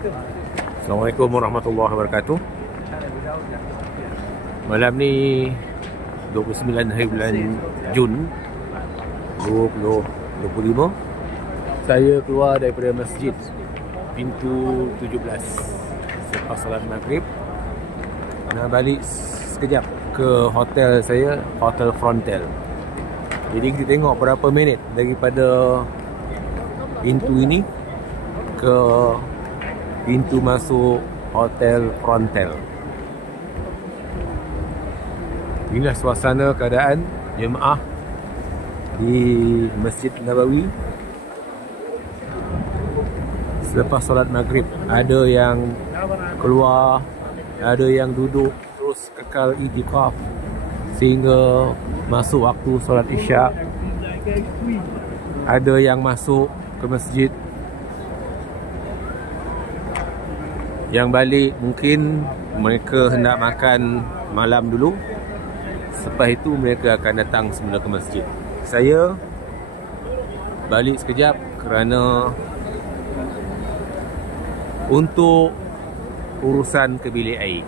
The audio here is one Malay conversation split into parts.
Assalamualaikum warahmatullahi wabarakatuh. Malam ni 29 hari bulan Jun 2025. Saya keluar daripada masjid pintu 17 selepas salat maghrib. Nak balik sekejap ke hotel saya, Hotel Frontel. Jadi kita tengok berapa minit daripada pintu ini ke pintu masuk Hotel Frontel. Inilah suasana keadaan jemaah di Masjid Nabawi selepas solat maghrib. Ada yang keluar, ada yang duduk terus kekal i'tikaf sehingga masuk waktu solat isyak. Ada yang masuk ke masjid, yang balik mungkin mereka hendak makan malam dulu. Selepas itu mereka akan datang semula ke masjid. Saya balik sekejap kerana untuk urusan ke bilik air.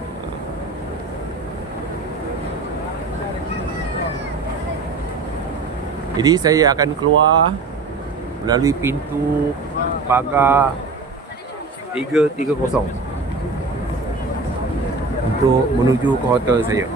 Jadi saya akan keluar melalui pintu pagar 330 untuk menuju ke hotel saya.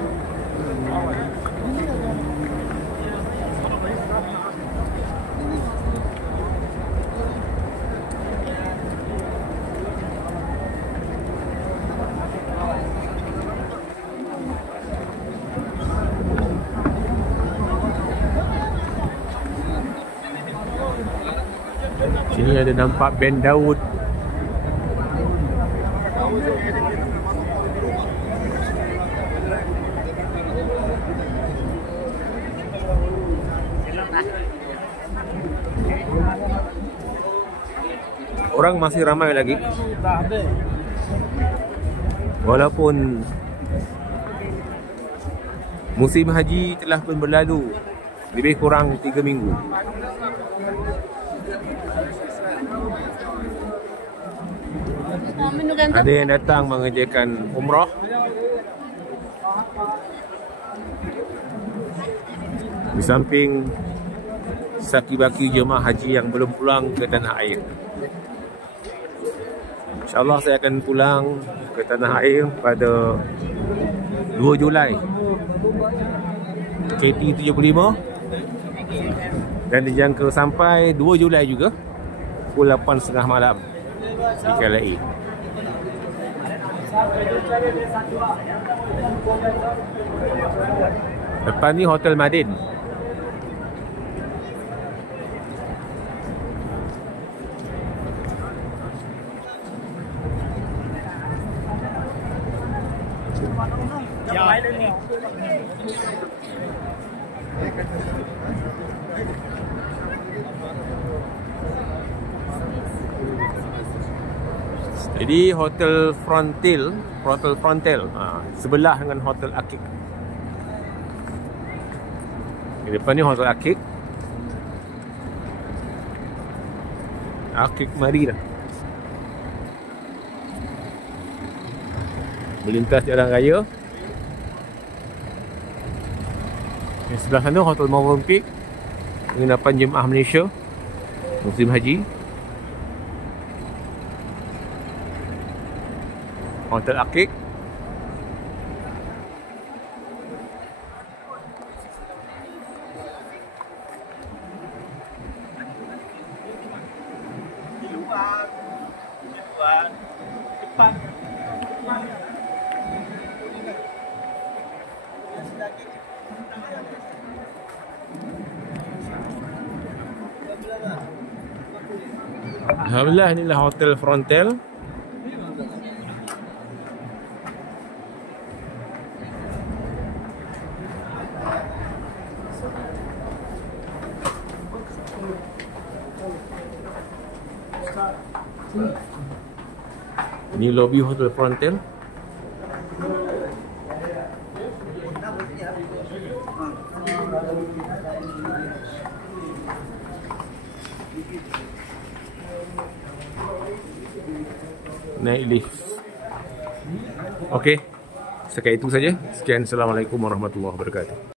Sini ada nampak Ben Daud. Orang masih ramai lagi. Walaupun musim haji telah pun berlalu lebih kurang 3 minggu. Ada yang datang mengerjakan umrah. Di samping saki-baki jemaah haji yang belum pulang ke tanah air. InsyaAllah saya akan pulang ke tanah air pada 2 Julai KT75 dan dijangka sampai 2 Julai juga pukul 8.30 malam di KLIA. Depan ni Hotel Madin. Jadi Hotel Frontel sebelah dengan Hotel Akik. Di depan ni Hotel Akik. Akik mari dah. Melintas jalan raya. Di sebelah sana Hotel Movenpick, penginapan jemaah Malaysia musim haji. Hotel Akik. Alhamdulillah, inilah Hotel Frontel. Ini lobi Hotel Frontel. naik lift. Okey, sekian itu saja. Sekian, Assalamualaikum warahmatullahi wabarakatuh.